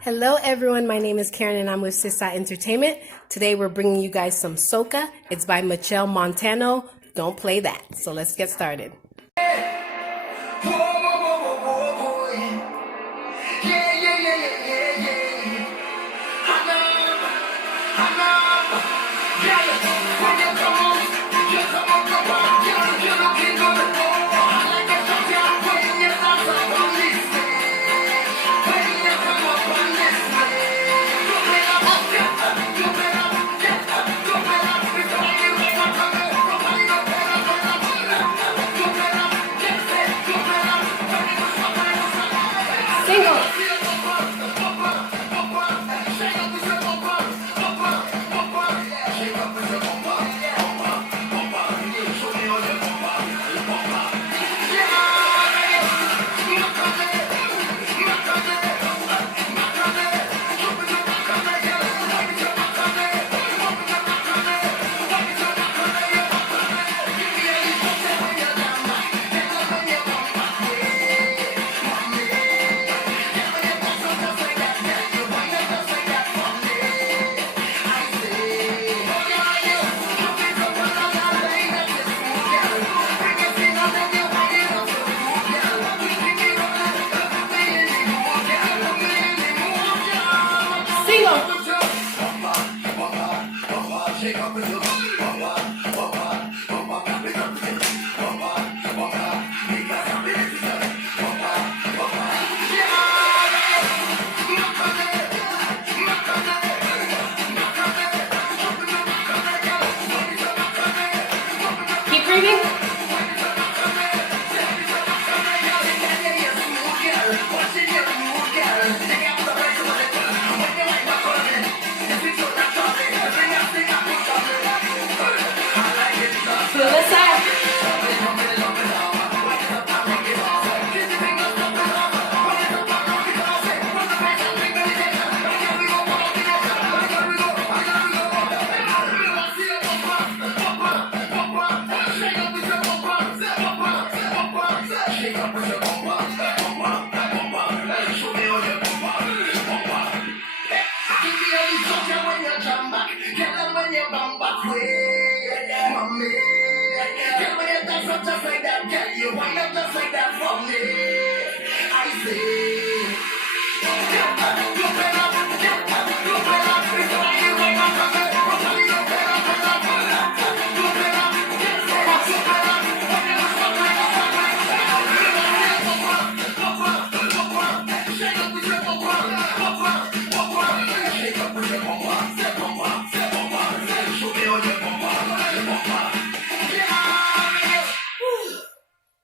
Hello, everyone. My name is Karen, and I'm with Sissa Entertainment. Today, we're bringing you guys some soca. It's by Michelle Montano. Don't play that. So let's get started. Single. Keep breathing. To the left side. Just like that, girl, you wind up just like that for me. I see.